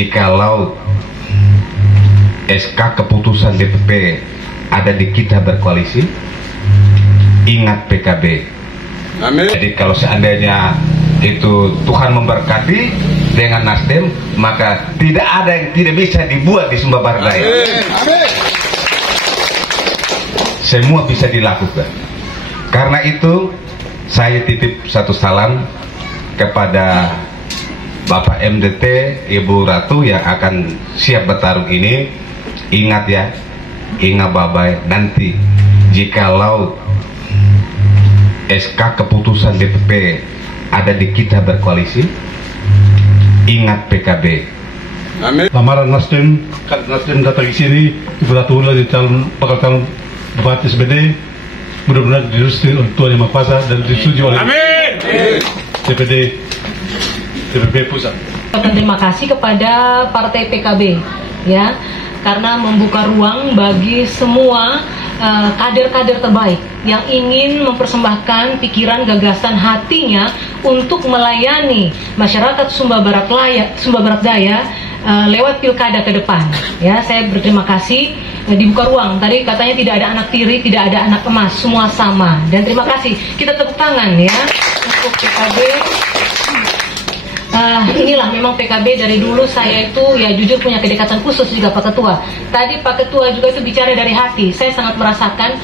jikalau SK keputusan DPP ada di kita berkoalisi, ingat PKB. Amin. Jadi kalau seandainya itu Tuhan memberkati dengan Nasdem, maka tidak ada yang tidak bisa dibuat di Sumba Barat Daya. Amin. Semua bisa dilakukan. Karena itu saya titip satu salam kepada Bapak MDT Ibu Ratu yang akan siap bertarung ini. Ingat ya, ingat Bapak, nanti jikalau SK keputusan DPP ada di kita berkoalisi, ingat PKB. Amin. Lamaran Nasdem datang di sini, Ibu Ratu Ulla bakal calon Bupati SBD, mudah-mudahan direstui oleh Tuhan Yang Maha Kuasa dan disetujui oleh DPP Pusat. Terima kasih kepada Partai PKB ya, karena membuka ruang bagi semua kader-kader terbaik yang ingin mempersembahkan pikiran, gagasan, hatinya untuk melayani masyarakat Sumba Barat Daya lewat pilkada ke depan. Ya, saya berterima kasih dibuka ruang. Tadi katanya tidak ada anak tiri, tidak ada anak emas, semua sama. Dan terima kasih. Kita tepuk tangan ya untuk PKB. Inilah memang PKB dari dulu saya itu ya jujur punya kedekatan khusus juga Pak Ketua. Tadi Pak Ketua juga itu bicara dari hati. Saya sangat merasakan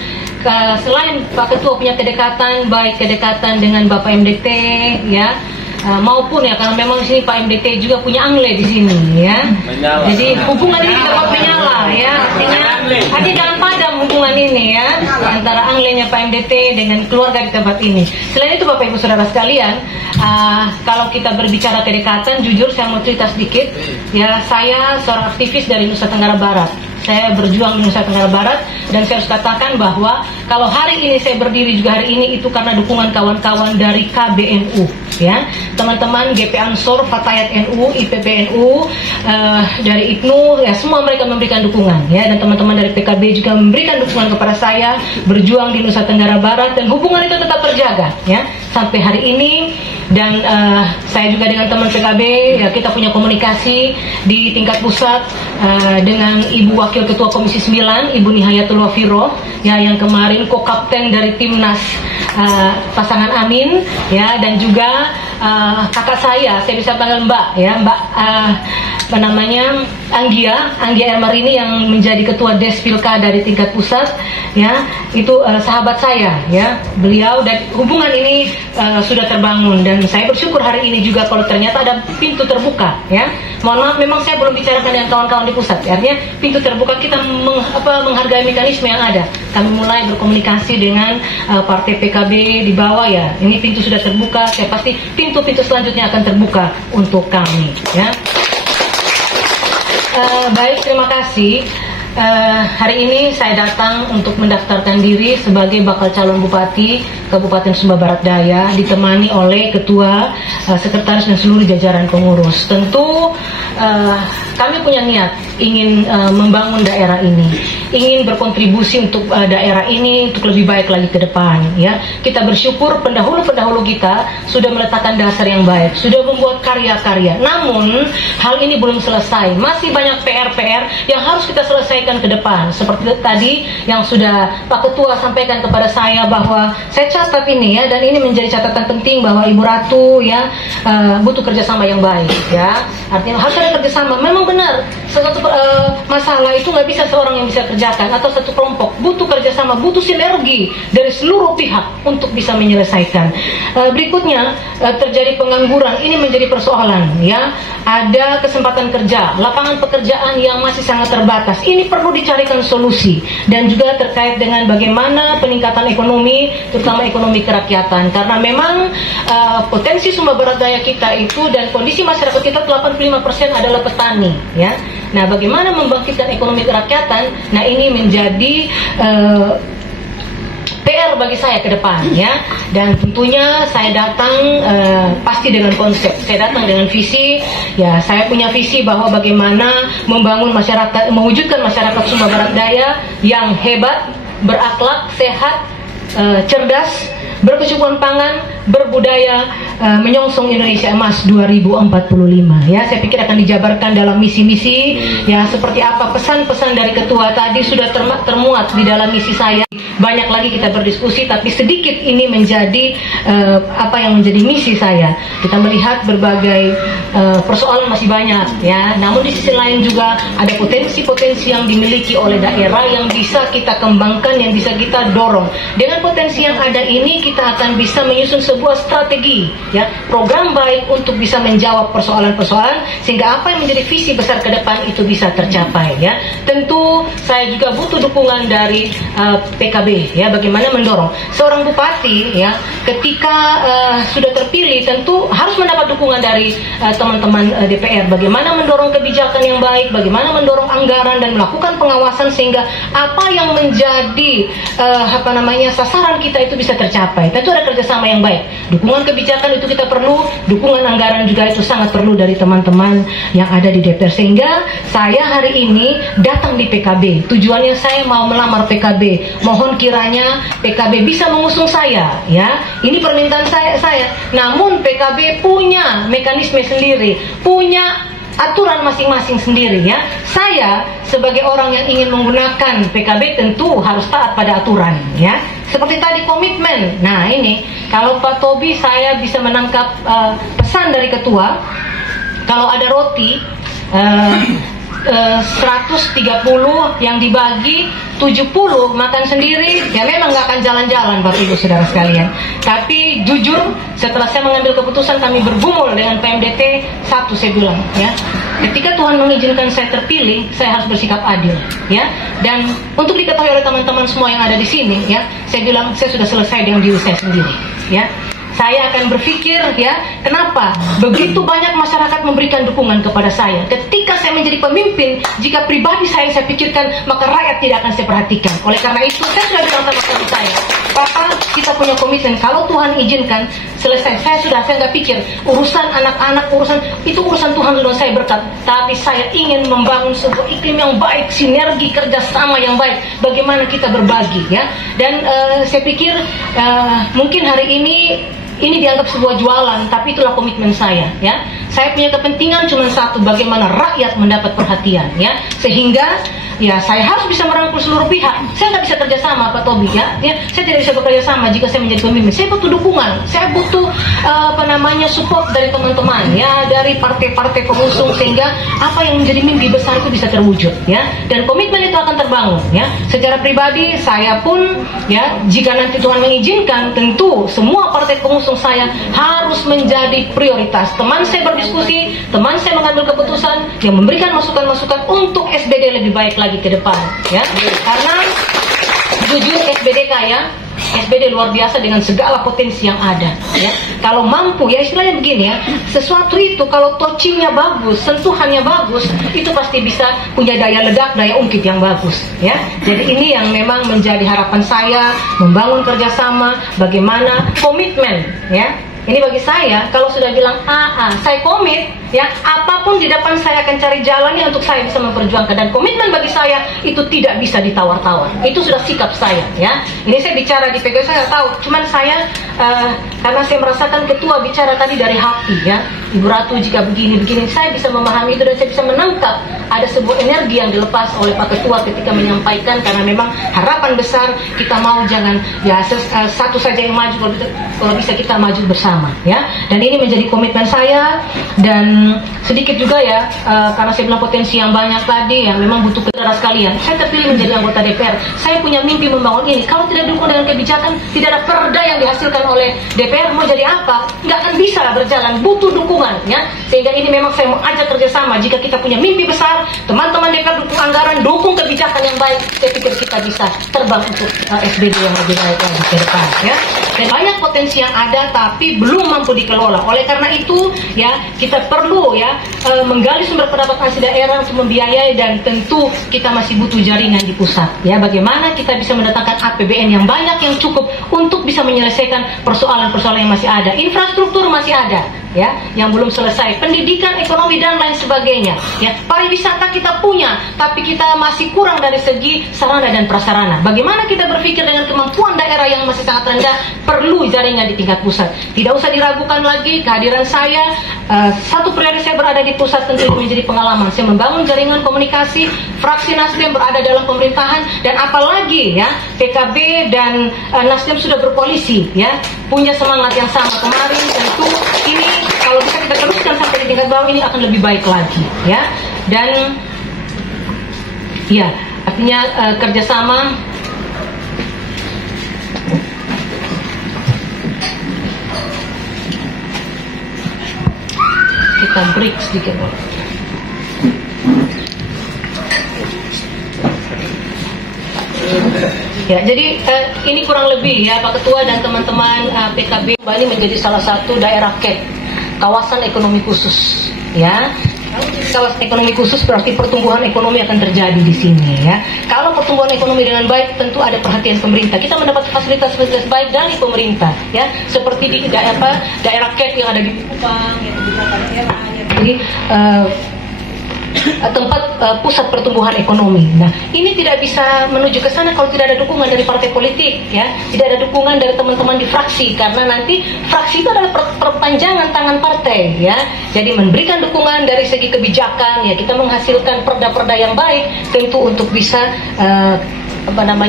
selain Pak Ketua punya kedekatan, baik kedekatan dengan Bapak MDT ya, maupun ya karena memang di sini Pak MDT juga punya angle di sini ya. Menyala. Jadi hubungan ini dapat menyala ya, artinya hati jangan padam hubungan ini ya antara anglenya Pak MDT dengan keluarga di tempat ini. Selain itu Bapak Ibu Saudara sekalian, kalau kita berbicara kedekatan, jujur saya mau cerita sedikit ya. Saya seorang aktivis dari Nusa Tenggara Barat. Saya berjuang di Nusa Tenggara Barat dan saya harus katakan bahwa kalau hari ini saya berdiri juga hari ini itu karena dukungan kawan-kawan dari KBNU ya, teman-teman GP Ansor, Fatayat NU, IPPNU, dari IPNU ya, semua mereka memberikan dukungan ya, dan teman-teman dari PKB juga memberikan dukungan kepada saya berjuang di Nusa Tenggara Barat, dan hubungan itu tetap terjaga ya sampai hari ini. Dan saya juga dengan teman PKB ya, kita punya komunikasi di tingkat pusat dengan Ibu Wakil Ketua Komisi 9 Ibu Nihayatul Wafiro ya, yang kemarin ko-kapten dari timnas pasangan Amin ya, dan juga kakak saya bisa panggil Mbak ya, Mbak apa namanya, Anggia Ermarini yang menjadi ketua Des Pilkada dari tingkat pusat ya, itu sahabat saya ya, beliau, dan hubungan ini sudah terbangun, dan saya bersyukur hari ini juga kalau ternyata ada pintu terbuka ya. Mohon maaf memang saya belum bicarakan dengan kawan-kawan di pusat ya, artinya pintu terbuka, kita menghargai mekanisme yang ada. Kami mulai berkomunikasi dengan partai PKB di bawah ya, ini pintu sudah terbuka, saya pasti pintu-pintu selanjutnya akan terbuka untuk kami ya. Baik, terima kasih. Hari ini saya datang untuk mendaftarkan diri sebagai bakal calon bupati Kabupaten Sumba Barat Daya, ditemani oleh ketua, sekretaris dan seluruh jajaran pengurus. Tentu kami punya niat ingin membangun daerah ini, ingin berkontribusi untuk daerah ini untuk lebih baik lagi ke depan ya. Kita bersyukur pendahulu-pendahulu kita sudah meletakkan dasar yang baik, sudah membuat karya-karya. Namun hal ini belum selesai, masih banyak PR-PR yang harus kita selesaikan ke depan. Seperti tadi yang sudah Pak Ketua sampaikan kepada saya, bahwa saya catat ini ya, dan ini menjadi catatan penting bahwa Ibu Ratu ya butuh kerjasama yang baik ya. Artinya harus ada kerjasama. Memang benar, suatu masalah itu nggak bisa seorang yang bisa kerjakan atau satu kelompok, butuh kerjasama, butuh sinergi dari seluruh pihak untuk bisa menyelesaikan. Berikutnya terjadi pengangguran, ini menjadi persoalan ya. Ada kesempatan kerja, lapangan pekerjaan yang masih sangat terbatas. Ini perlu dicarikan solusi, dan juga terkait dengan bagaimana peningkatan ekonomi, terutama ekonomi kerakyatan, karena memang potensi Sumba Barat Daya kita itu dan kondisi masyarakat kita 85% adalah petani ya. Nah, bagaimana membangkitkan ekonomi kerakyatan? Nah, ini menjadi PR bagi saya ke depan ya. Dan tentunya saya datang pasti dengan konsep, saya datang dengan visi ya. Saya punya visi bahwa bagaimana membangun masyarakat, mewujudkan masyarakat Sumba Barat Daya yang hebat, berakhlak, sehat, cerdas, berkecukupan pangan, berbudaya, menyongsong Indonesia Emas 2045. Ya, saya pikir akan dijabarkan dalam misi-misi. Ya, seperti apa pesan-pesan dari ketua tadi sudah termuat di dalam misi saya. Banyak lagi kita berdiskusi, tapi sedikit ini menjadi apa yang menjadi misi saya. Kita melihat berbagai persoalan masih banyak, ya. Namun di sisi lain juga ada potensi-potensi yang dimiliki oleh daerah yang bisa kita kembangkan, yang bisa kita dorong. Dengan potensi yang ada ini, kita akan bisa menyusun sebuah strategi, ya, program baik untuk bisa menjawab persoalan-persoalan sehingga apa yang menjadi visi besar ke depan itu bisa tercapai, ya. Tentu saya juga butuh dukungan dari PKB, ya, bagaimana mendorong seorang bupati, ya, ketika sudah terpilih tentu harus mendapat dukungan dari teman-teman DPR, bagaimana mendorong kebijakan yang baik, bagaimana mendorong anggaran dan melakukan pengawasan sehingga apa yang menjadi sasaran kita itu bisa tercapai. Tentu ada kerjasama yang baik, dukungan kebijakan itu kita perlu, dukungan anggaran juga itu sangat perlu dari teman-teman yang ada di DPR. Sehingga saya hari ini datang di PKB, tujuannya saya mau melamar PKB, mohon kiranya PKB bisa mengusung saya, ya. Ini permintaan saya. Namun PKB punya mekanisme sendiri, punya aturan masing-masing sendiri, ya. Saya sebagai orang yang ingin menggunakan PKB tentu harus taat pada aturan, ya. Seperti tadi komitmen. Nah, ini kalau Pak Tobi saya bisa menangkap pesan dari ketua, kalau ada roti 130 yang dibagi 70 makan sendiri, ya memang nggak akan jalan-jalan Bapak Ibu Saudara sekalian. Tapi jujur setelah saya mengambil keputusan, kami bergumul dengan PMDT, satu saya bilang, ya, ketika Tuhan mengizinkan saya terpilih, saya harus bersikap adil, ya. Dan untuk diketahui oleh teman-teman semua yang ada di sini, ya, saya bilang saya sudah selesai dengan diri saya sendiri, ya. Saya akan berpikir, ya, kenapa begitu banyak masyarakat memberikan dukungan kepada saya. Ketika saya menjadi pemimpin, jika pribadi saya pikirkan, maka rakyat tidak akan saya perhatikan. Oleh karena itu, saya sudah bilang sama suami saya, Papa, kita punya komitmen. Kalau Tuhan izinkan, selesai. Saya nggak pikir urusan anak-anak, urusan Tuhan sudah saya berkat. Tapi saya ingin membangun sebuah iklim yang baik, sinergi kerjasama yang baik. Bagaimana kita berbagi, ya. Dan saya pikir mungkin hari ini dianggap sebuah jualan, tapi itulah komitmen saya, ya. Saya punya kepentingan cuma satu, bagaimana rakyat mendapat perhatian, ya. Sehingga, ya, saya harus bisa merangkul seluruh pihak. Saya nggak bisa kerjasama, Pak Tobi, ya. Saya tidak bisa bekerja sama jika saya menjadi pemimpin. Saya butuh dukungan, saya butuh support dari teman-teman, ya, dari partai-partai pengusung sehingga apa yang menjadi mimpi besar itu bisa terwujud, ya. Dan komitmen itu akan terbangun, ya. Secara pribadi saya pun, ya, jika nanti Tuhan mengizinkan, tentu semua partai pengusung saya harus menjadi prioritas. Teman saya berdiskusi, teman saya mengambil keputusan yang memberikan masukan-masukan untuk SBD lebih baik lagi ke depan, ya. Karena jujur SBD kaya, SBD luar biasa dengan segala potensi yang ada, ya. Kalau mampu, ya, istilahnya begini, ya, sesuatu itu kalau touchingnya bagus, sentuhannya bagus, itu pasti bisa punya daya ledak, daya ungkit yang bagus, ya. Jadi ini yang memang menjadi harapan saya, membangun kerjasama, bagaimana komitmen, ya. Ini bagi saya, kalau sudah bilang saya komit, ya, apapun di depan saya akan cari jalannya untuk saya bisa memperjuangkan. Dan komitmen bagi saya itu tidak bisa ditawar-tawar. Itu sudah sikap saya, ya. Ini saya bicara di PKB, saya tahu. Cuman saya karena saya merasakan ketua bicara tadi dari hati, ya. Ibu Ratu jika begini-begini, saya bisa memahami itu dan saya bisa menangkap ada sebuah energi yang dilepas oleh Pak Ketua ketika menyampaikan, karena memang harapan besar kita mau jangan, ya, satu saja yang maju, kalau bisa kita maju bersama, ya. Dan ini menjadi komitmen saya. Dan sedikit juga, ya, karena saya bilang potensi yang banyak tadi, ya, memang butuh saudara sekalian. Saya terpilih menjadi anggota DPR, saya punya mimpi membangun ini. Kalau tidak didukung dengan kebijakan, tidak ada perda yang dihasilkan oleh DPR, mau jadi apa? Nggak akan bisa berjalan, butuh dukungan, ya. Sehingga ini memang saya mau ajak kerjasama. Jika kita punya mimpi besar, teman-teman DPR dukung anggaran, dukung kebijakan yang baik, saya pikir kita bisa terbang untuk SBD yang lebih baik lagi ke depan, ya. Dan banyak potensi yang ada tapi belum mampu dikelola. Oleh karena itu, ya, kita perlu, ya, menggali sumber pendapatan asli daerah untuk membiayai, dan tentu kita masih butuh jaringan di pusat, ya. Bagaimana kita bisa mendatangkan APBN yang banyak, yang cukup untuk bisa menyelesaikan persoalan-persoalan yang masih ada. Infrastruktur masih ada, ya, yang belum selesai, pendidikan, ekonomi dan lain sebagainya, ya. Pariwisata kita punya, tapi kita masih kurang dari segi sarana dan prasarana. Bagaimana kita berpikir dengan kemampuan daerah yang masih sangat rendah, perlu jaringan di tingkat pusat. Tidak usah diragukan lagi kehadiran saya. Satu periode saya berada di pusat tentu itu menjadi pengalaman. Saya membangun jaringan komunikasi, fraksi Nasdem berada dalam pemerintahan, dan apalagi ya PKB dan Nasdem sudah berkoalisi, ya, punya semangat yang sama kemarin. Tentu ini kalau bisa kita teruskan sampai di tingkat bawah, ini akan lebih baik lagi, ya. Dan ya, artinya kerjasama kita break sedikit. Ya, jadi ini kurang lebih ya Pak Ketua dan teman-teman PKB Bali menjadi salah satu daerah KEK, kawasan ekonomi khusus, ya. Kawasan ekonomi khusus berarti pertumbuhan ekonomi akan terjadi di sini, ya. Kalau pertumbuhan ekonomi dengan baik, tentu ada perhatian pemerintah. Kita mendapat fasilitas-fasilitas baik dari pemerintah, ya. Seperti di daerah KEK yang ada di Kupang, yang di beberapa daerah, ya. Jadi tempat pusat pertumbuhan ekonomi. Nah, ini tidak bisa menuju ke sana kalau tidak ada dukungan dari partai politik, ya. Tidak ada dukungan dari teman-teman di fraksi, karena nanti fraksi itu adalah perpanjangan tangan partai, ya. Jadi memberikan dukungan dari segi kebijakan, ya, kita menghasilkan perda-perda yang baik tentu untuk bisa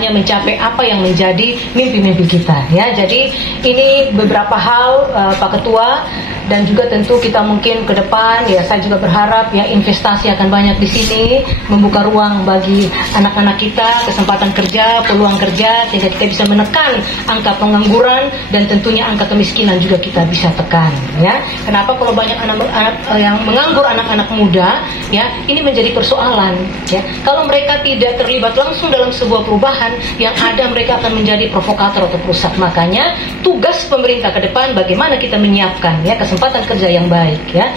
mencapai apa yang menjadi mimpi-mimpi kita, ya. Jadi ini beberapa hal Pak Ketua, dan juga tentu kita mungkin ke depan, ya, saya juga berharap ya investasi akan banyak di sini, membuka ruang bagi anak-anak kita, kesempatan kerja, peluang kerja, sehingga kita bisa menekan angka pengangguran dan tentunya angka kemiskinan juga kita bisa tekan, ya. Kenapa kalau banyak anak-anak yang menganggur, anak-anak muda, ya, ini menjadi persoalan, ya. Kalau mereka tidak terlibat langsung dalam sebuah perubahan, yang ada mereka akan menjadi provokator atau perusak. Makanya tugas pemerintah ke depan bagaimana kita menyiapkan, ya, kesempatan kerja yang baik, ya,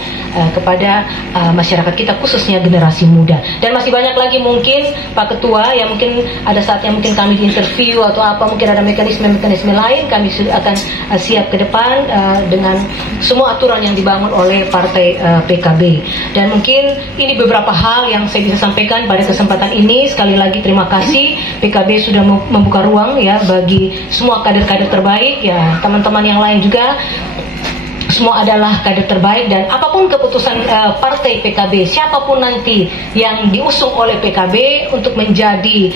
kepada masyarakat kita, khususnya generasi muda. Dan masih banyak lagi mungkin Pak Ketua, ya, mungkin ada saatnya mungkin kami diinterview atau apa, mungkin ada mekanisme-mekanisme lain, kami akan siap ke depan dengan semua aturan yang dibangun oleh partai PKB. Dan mungkin ini beberapa hal yang saya bisa sampaikan pada kesempatan ini. Sekali lagi terima kasih, PKB sudah membuka ruang, ya, bagi semua kader-kader terbaik, ya, teman-teman yang lain juga. Semua adalah kader terbaik, dan apapun keputusan partai PKB, siapapun nanti yang diusung oleh PKB untuk menjadi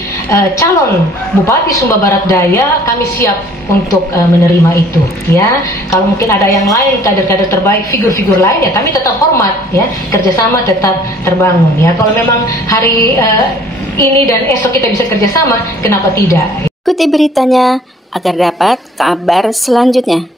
calon Bupati Sumba Barat Daya, kami siap untuk menerima itu, ya. Kalau mungkin ada yang lain, kader-kader terbaik, figur-figur lain, ya, kami tetap hormat, ya, kerjasama tetap terbangun, ya. Kalau memang hari ini dan esok kita bisa kerjasama, kenapa tidak? Ikuti beritanya agar dapat kabar selanjutnya.